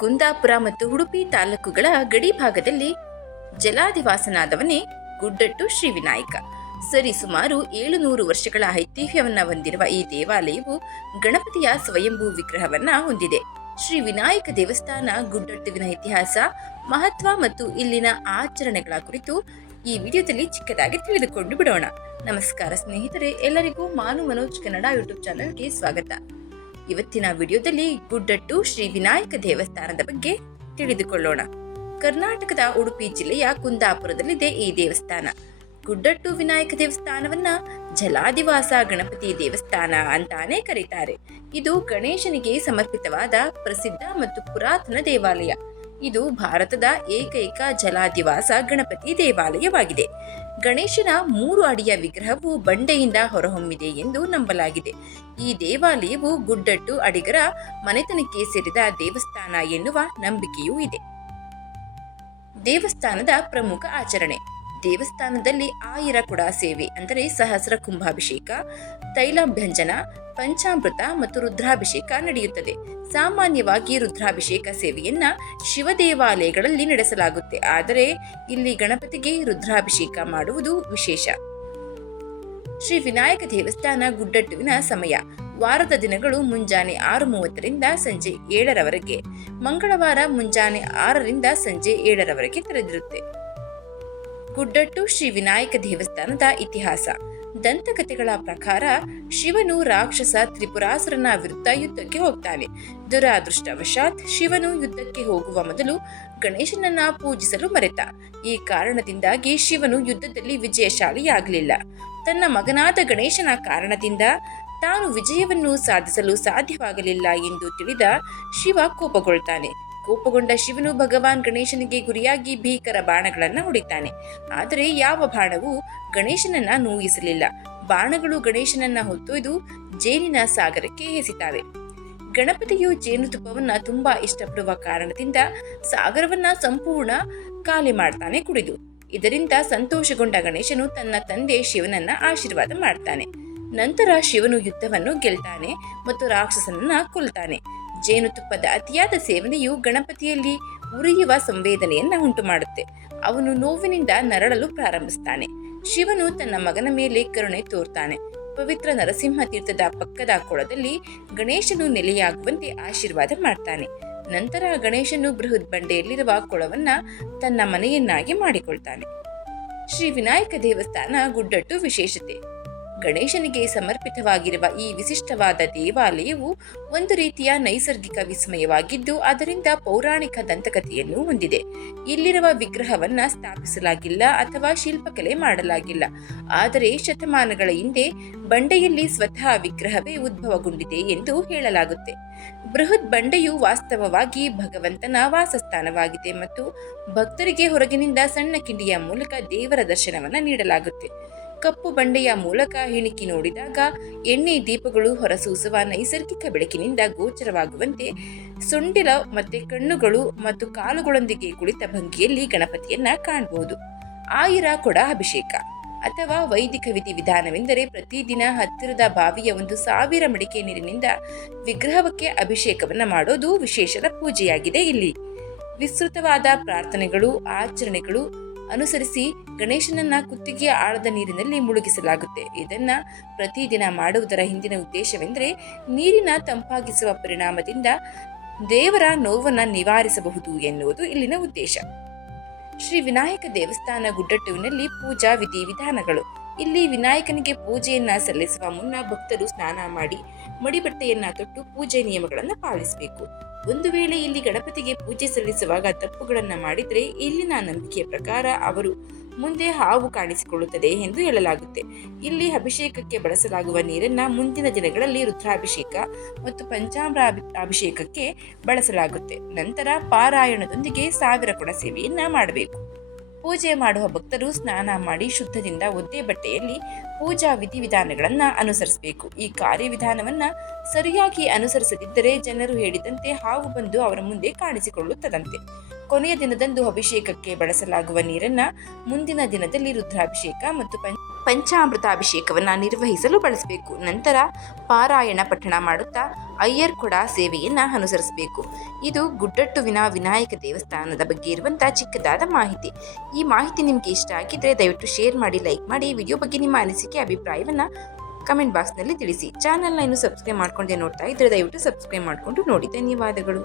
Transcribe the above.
ಕುಂದಾಪುರ ಮತ್ತು ಉಡುಪಿ ತಾಲೂಕುಗಳ ಗಡಿ ಭಾಗದಲ್ಲಿ ಜಲಾಧಿವಾಸನಾದವನೇ ಗುಡ್ಡಟ್ಟು ಶ್ರೀ ವಿನಾಯಕ. ಸರಿಸುಮಾರು 700 ವರ್ಷಗಳ ಐತಿಹ್ಯವನ್ನ ಹೊಂದಿರುವ ಈ ದೇವಾಲಯವು ಗಣಪತಿಯ ಸ್ವಯಂಭೂ ವಿಗ್ರಹವನ್ನ ಹೊಂದಿದೆ. ಶ್ರೀ ವಿನಾಯಕ ದೇವಸ್ಥಾನ ಗುಡ್ಡಟ್ಟುವಿನ ಇತಿಹಾಸ, ಮಹತ್ವ ಮತ್ತು ಇಲ್ಲಿನ ಆಚರಣೆಗಳ ಕುರಿತು ಈ ವಿಡಿಯೋದಲ್ಲಿ ಚಿಕ್ಕದಾಗಿ ತಿಳಿದುಕೊಂಡು ಬಿಡೋಣ. ನಮಸ್ಕಾರ ಸ್ನೇಹಿತರೆ, ಎಲ್ಲರಿಗೂ ಮಾನು ಮನೋಜ್ ಕನ್ನಡ ಯೂಟ್ಯೂಬ್ ಚಾನೆಲ್ಗೆ ಸ್ವಾಗತ. ಇವತ್ತಿನ ವಿಡಿಯೋದಲ್ಲಿ ಗುಡ್ಡಟ್ಟು ಶ್ರೀ ವಿನಾಯಕ ದೇವಸ್ಥಾನದ ಬಗ್ಗೆ ತಿಳಿದುಕೊಳ್ಳೋಣ. ಕರ್ನಾಟಕದ ಉಡುಪಿ ಜಿಲ್ಲೆಯ ಕುಂದಾಪುರದಲ್ಲಿದೆ ಈ ದೇವಸ್ಥಾನ. ಗುಡ್ಡಟ್ಟು ವಿನಾಯಕ ದೇವಸ್ಥಾನವನ್ನ ಜಲಾದಿವಾಸ ಗಣಪತಿ ದೇವಸ್ಥಾನ ಅಂತಾನೆ ಕರೀತಾರೆ. ಇದು ಗಣೇಶನಿಗೆ ಸಮರ್ಪಿತವಾದ ಪ್ರಸಿದ್ಧ ಮತ್ತು ಪುರಾತನ ದೇವಾಲಯ. ಇದು ಭಾರತದ ಏಕೈಕ ಜಲಾದಿವಾಸ ಗಣಪತಿ ದೇವಾಲಯವಾಗಿದೆ. ಗಣೇಶನ 3 ಅಡಿಯ ವಿಗ್ರಹವು ಬಂಡೆಯಿಂದ ಹೊರಹೊಮ್ಮಿದೆ ಎಂದು ನಂಬಲಾಗಿದೆ. ಈ ದೇವಾಲಯವು ಗುಡ್ಡಟ್ಟು ಅಡಿಗರ ಮನೆತನಕ್ಕೆ ಸೇರಿದ ದೇವಸ್ಥಾನ ಎನ್ನುವ ನಂಬಿಕೆಯೂ ಇದೆ. ದೇವಸ್ಥಾನದ ಪ್ರಮುಖ ಆಚರಣೆ: ದೇವಸ್ಥಾನದಲ್ಲಿ 1000 ಕುಡ ಸೇವೆ ಅಂದರೆ ಸಹಸ್ರ ಕುಂಭಾಭಿಷೇಕ, ತೈಲಾಭ್ಯಂಜನ, ಪಂಚಾಮೃತ ಮತ್ತು ರುದ್ರಾಭಿಷೇಕ ನಡೆಯುತ್ತದೆ. ಸಾಮಾನ್ಯವಾಗಿ ರುದ್ರಾಭಿಷೇಕ ಸೇವೆಯನ್ನ ಶಿವ ದೇವಾಲಯಗಳಲ್ಲಿ ನಡೆಸಲಾಗುತ್ತೆ, ಆದರೆ ಇಲ್ಲಿ ಗಣಪತಿಗೆ ರುದ್ರಾಭಿಷೇಕ ಮಾಡುವುದು ವಿಶೇಷ. ಶ್ರೀ ವಿನಾಯಕ ದೇವಸ್ಥಾನ ಗುಡ್ಡಟ್ಟುವಿನ ಸಮಯ: ವಾರದ ದಿನಗಳು ಮುಂಜಾನೆ 6:30ರಿಂದ ಸಂಜೆ 7ರವರೆಗೆ, ಮಂಗಳವಾರ ಮುಂಜಾನೆ 6ರಿಂದ ಸಂಜೆ 7ರವರೆಗೆ ತೆರೆದಿರುತ್ತೆ. ಗುಡ್ಡಟ್ಟು ಶ್ರೀ ವಿನಾಯಕ ದೇವಸ್ಥಾನದ ಇತಿಹಾಸ: ದಂತಕಥೆಗಳ ಪ್ರಕಾರ ಶಿವನು ರಾಕ್ಷಸ ತ್ರಿಪುರಾಸುರನ ವಿರುದ್ಧ ಯುದ್ಧಕ್ಕೆ ಹೋಗ್ತಾನೆ. ದುರಾದೃಷ್ಟವಶಾತ್ ಶಿವನು ಯುದ್ಧಕ್ಕೆ ಹೋಗುವ ಮೊದಲು ಗಣೇಶನನ್ನ ಪೂಜಿಸಲು ಮರೆತ. ಈ ಕಾರಣದಿಂದಾಗಿ ಶಿವನು ಯುದ್ಧದಲ್ಲಿ ವಿಜಯಶಾಲಿಯಾಗಲಿಲ್ಲ. ತನ್ನ ಮಗನಾದ ಗಣೇಶನ ಕಾರಣದಿಂದ ತಾನು ವಿಜಯವನ್ನು ಸಾಧಿಸಲು ಸಾಧ್ಯವಾಗಲಿಲ್ಲ ಎಂದು ತಿಳಿದ ಶಿವ ಕೋಪಗೊಳ್ತಾನೆ. ಕೋಪಗೊಂಡ ಶಿವನು ಭಗವಾನ್ ಗಣೇಶನಿಗೆ ಗುರಿಯಾಗಿ ಭೀಕರ ಬಾಣಗಳನ್ನು ಹೊಡಿತಾನೆ. ಆದರೆ ಯಾವ ಬಾಣವೂ ಗಣೇಶನನ್ನ ನೋಯಿಸಲಿಲ್ಲ. ಬಾಣಗಳು ಗಣೇಶನನ್ನ ಹೊತ್ತೊಯ್ದು ಜೇನಿನ ಸಾಗರಕ್ಕೆ ಎಸಿತಾವೆ. ಗಣಪತಿಯು ಜೇನುತುಪ್ಪವನ್ನ ತುಂಬಾ ಇಷ್ಟಪಡುವ ಕಾರಣದಿಂದ ಸಾಗರವನ್ನ ಸಂಪೂರ್ಣ ಖಾಲಿ ಮಾಡ್ತಾನೆ ಕುಡಿದು. ಇದರಿಂದ ಸಂತೋಷಗೊಂಡ ಗಣೇಶನು ತನ್ನ ತಂದೆ ಶಿವನನ್ನ ಆಶೀರ್ವಾದ ಮಾಡ್ತಾನೆ. ನಂತರ ಶಿವನು ಯುದ್ಧವನ್ನು ಗೆಲ್ತಾನೆ ಮತ್ತು ರಾಕ್ಷಸನನ್ನ ಕೊಲ್ತಾನೆ. ಜೇನುತುಪ್ಪದ ಅತಿಯಾದ ಸೇವನೆಯು ಗಣಪತಿಯಲ್ಲಿ ಉರಿಯುವ ಸಂವೇದನೆಯನ್ನ ಉಂಟು ಮಾಡುತ್ತೆ. ಅವನು ನೋವಿನಿಂದ ನರಳಲು ಪ್ರಾರಂಭಿಸ್ತಾನೆ. ಶಿವನು ತನ್ನ ಮಗನ ಮೇಲೆ ಕರುಣೆ ತೋರ್ತಾನೆ. ಪವಿತ್ರ ನರಸಿಂಹ ತೀರ್ಥದ ಪಕ್ಕದ ಕೊಳದಲ್ಲಿ ಗಣೇಶನು ನೆಲೆಯಾಗುವಂತೆ ಆಶೀರ್ವಾದ ಮಾಡ್ತಾನೆ. ನಂತರ ಗಣೇಶನು ಬೃಹತ್ ಬಂಡೆಯಲ್ಲಿರುವ ಕೊಳವನ್ನ ತನ್ನ ಮನೆಯನ್ನಾಗಿ ಮಾಡಿಕೊಳ್ತಾನೆ. ಶ್ರೀ ವಿನಾಯಕ ದೇವಸ್ಥಾನ ಗುಡ್ಡಟ್ಟು ವಿಶೇಷತೆ: ಗಣೇಶನಿಗೆ ಸಮರ್ಪಿತವಾಗಿರುವ ಈ ವಿಶಿಷ್ಟವಾದ ದೇವಾಲಯವು ಒಂದು ರೀತಿಯ ನೈಸರ್ಗಿಕ ವಿಸ್ಮಯವಾಗಿದ್ದು, ಅದರಿಂದ ಪೌರಾಣಿಕ ದಂತಕಥೆಯನ್ನು ಹೊಂದಿದೆ. ಇಲ್ಲಿರುವ ವಿಗ್ರಹವನ್ನ ಸ್ಥಾಪಿಸಲಾಗಿಲ್ಲ ಅಥವಾ ಶಿಲ್ಪಕಲೆ ಮಾಡಲಾಗಿಲ್ಲ, ಆದರೆ ಶತಮಾನಗಳ ಹಿಂದೆ ಬಂಡೆಯಲ್ಲಿ ಸ್ವತಃ ವಿಗ್ರಹವೇ ಉದ್ಭವಗೊಂಡಿದೆ ಎಂದು ಹೇಳಲಾಗುತ್ತೆ. ಬೃಹತ್ ಬಂಡೆಯು ವಾಸ್ತವವಾಗಿ ಭಗವಂತನ ವಾಸಸ್ಥಾನವಾಗಿದೆ ಮತ್ತು ಭಕ್ತರಿಗೆ ಹೊರಗಿನಿಂದ ಸಣ್ಣ ಕಿಂಡಿಯ ಮೂಲಕ ದೇವರ ದರ್ಶನವನ್ನ ನೀಡಲಾಗುತ್ತೆ. ಕಪ್ಪು ಬಂಡೆಯ ಮೂಲಕ ಇಣಿಕಿ ನೋಡಿದಾಗ ಎಣ್ಣೆ ದೀಪಗಳು ಹೊರಸೂಸುವ ನೈಸರ್ಗಿಕ ಬೆಳಕಿನಿಂದ ಗೋಚರವಾಗುವಂತೆ ಸೊಂಡಿಲ ಮತ್ತೆ ಕಣ್ಣುಗಳು ಮತ್ತು ಕಾಲುಗಳೊಂದಿಗೆ ಕುಳಿತ ಭಂಗಿಯಲ್ಲಿ ಗಣಪತಿಯನ್ನ ಕಾಣಬಹುದು. 1000 ಕೊಡ ಅಭಿಷೇಕ ಅಥವಾ ವೈದಿಕ ವಿಧಾನವೆಂದರೆ ಪ್ರತಿದಿನ ಹತ್ತಿರದ ಬಾವಿಯ 1000 ಮಡಿಕೆ ನೀರಿನಿಂದ ವಿಗ್ರಹಕ್ಕೆ ಅಭಿಷೇಕವನ್ನ ಮಾಡೋದು ವಿಶೇಷದ ಪೂಜೆಯಾಗಿದೆ. ಇಲ್ಲಿ ವಿಸ್ತೃತವಾದ ಪ್ರಾರ್ಥನೆಗಳು, ಆಚರಣೆಗಳು ಅನುಸರಿಸಿ ಗಣೇಶನನ್ನ ಕುತ್ತಿಗೆಯ ಆಳದ ನೀರಿನಲ್ಲಿ ಮುಳುಗಿಸಲಾಗುತ್ತೆ. ಇದನ್ನ ಪ್ರತಿದಿನ ಮಾಡುವುದರ ಹಿಂದಿನ ಉದ್ದೇಶವೆಂದರೆ ನೀರಿನ ತಂಪಾಗಿಸುವ ಪರಿಣಾಮದಿಂದ ದೇವರ ನೋವನ್ನ ನಿವಾರಿಸಬಹುದು ಎನ್ನುವುದು ಇಲ್ಲಿನ ಉದ್ದೇಶ. ಶ್ರೀ ವಿನಾಯಕ ದೇವಸ್ಥಾನ ಗುಡ್ಡಟ್ಟುವಿನಲ್ಲಿ ಪೂಜಾ ವಿಧಾನಗಳು: ಇಲ್ಲಿ ವಿನಾಯಕನಿಗೆ ಪೂಜೆಯನ್ನ ಸಲ್ಲಿಸುವ ಮುನ್ನ ಭಕ್ತರು ಸ್ನಾನ ಮಾಡಿ ಮಡಿಬಟ್ಟೆಯನ್ನ ತೊಟ್ಟು ಪೂಜೆ ನಿಯಮಗಳನ್ನು ಪಾಲಿಸಬೇಕು. ಒಂದು ವೇಳೆ ಇಲ್ಲಿ ಗಣಪತಿಗೆ ಪೂಜೆ ಸಲ್ಲಿಸುವಾಗ ತಪ್ಪುಗಳನ್ನ ಮಾಡಿದರೆ ಇಲ್ಲಿನ ನಂಬಿಕೆಯ ಪ್ರಕಾರ ಅವರು ಮುಂದೆ ಹಾವು ಕಾಣಿಸಿಕೊಳ್ಳುತ್ತದೆ ಎಂದು ಹೇಳಲಾಗುತ್ತೆ. ಇಲ್ಲಿ ಅಭಿಷೇಕಕ್ಕೆ ಬಳಸಲಾಗುವ ನೀರನ್ನ ಮುಂದಿನ ದಿನಗಳಲ್ಲಿ ರುದ್ರಾಭಿಷೇಕ ಮತ್ತು ಅಭಿಷೇಕಕ್ಕೆ ಬಳಸಲಾಗುತ್ತೆ. ನಂತರ ಪಾರಾಯಣದೊಂದಿಗೆ 1000 ಕೊಡ ಸೇವೆಯನ್ನ ಮಾಡಬೇಕು. ಪೂಜೆ ಮಾಡುವ ಭಕ್ತರು ಸ್ನಾನ ಮಾಡಿ ಶುದ್ಧದಿಂದ ಒದ್ದೆ ಬಟ್ಟೆಯಲ್ಲಿ ಪೂಜಾ ವಿಧಾನಗಳನ್ನ ಅನುಸರಿಸಬೇಕು. ಈ ಕಾರ್ಯವಿಧಾನವನ್ನ ಸರಿಯಾಗಿ ಅನುಸರಿಸದಿದ್ದರೆ ಜನರು ಹೇಳಿದಂತೆ ಹಾವು ಬಂದು ಅವರ ಮುಂದೆ ಕಾಣಿಸಿಕೊಳ್ಳುತ್ತದಂತೆ. ಕೊನೆಯ ದಿನದಂದು ಅಭಿಷೇಕಕ್ಕೆ ಬಳಸಲಾಗುವ ನೀರನ್ನ ಮುಂದಿನ ದಿನದಲ್ಲಿ ರುದ್ರಾಭಿಷೇಕ ಮತ್ತು ಪಂಚಾಮೃತಾಭಿಷೇಕವನ್ನು ನಿರ್ವಹಿಸಲು ಬಳಸಬೇಕು. ನಂತರ ಪಾರಾಯಣ ಪಠಣ ಮಾಡುತ್ತಾ ಅಯ್ಯರ್ ಕೊಡ ಸೇವೆಯನ್ನು ಅನುಸರಿಸಬೇಕು. ಇದು ಗುಡ್ಡಟ್ಟುವಿನ ವಿನಾಯಕ ದೇವಸ್ಥಾನದ ಬಗ್ಗೆ ಇರುವಂಥ ಚಿಕ್ಕದಾದ ಮಾಹಿತಿ. ಈ ಮಾಹಿತಿ ನಿಮಗೆ ಇಷ್ಟ ಆಗಿದ್ದರೆ ದಯವಿಟ್ಟು ಶೇರ್ ಮಾಡಿ, ಲೈಕ್ ಮಾಡಿ. ವಿಡಿಯೋ ಬಗ್ಗೆ ನಿಮ್ಮ ಅನಿಸಿಕೆ ಅಭಿಪ್ರಾಯವನ್ನು ಕಮೆಂಟ್ ಬಾಕ್ಸ್ನಲ್ಲಿ ತಿಳಿಸಿ. ಚಾನಲ್ನ ಇನ್ನೂ ಸಬ್ಸ್ಕ್ರೈಬ್ ಮಾಡ್ಕೊಂಡೆ ನೋಡ್ತಾ ಇದ್ದರೆ ದಯವಿಟ್ಟು ಸಬ್ಸ್ಕ್ರೈಬ್ ಮಾಡಿಕೊಂಡು ನೋಡಿ. ಧನ್ಯವಾದಗಳು.